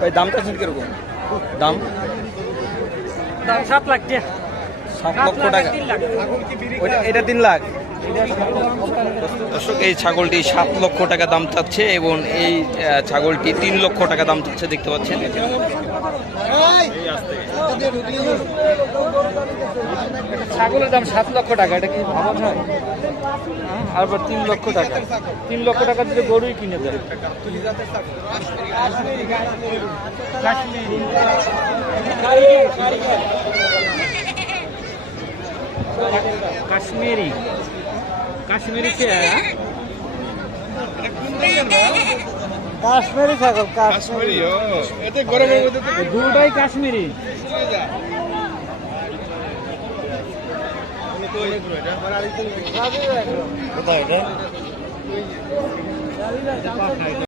ভাই দামটা ঠিক কিরকম? দাম 7 লাখ টাকা। 7 লক্ষ টাকা। এটা 3 লাখ। দর্শক এই ছাগলটি 7 লক্ষ টাকা দাম চাচ্ছে এবং এই ছাগলটি 3 লক্ষ টাকা দাম চাচ্ছে, দেখতে পাচ্ছেন। ছাগলের দাম 7 লক্ষ টাকা, এটা কি ভাবা যায়? আর 3 লক্ষ টাকা, 3 লক্ষ টাকা দিলে গরুই কিনে দেয়। কাশ্মীরি কাশ্মীরি কাশ্মীরি ছাগল, কাশ্মীরি দুটাই কাশ্মীরি। কোথায় এটা?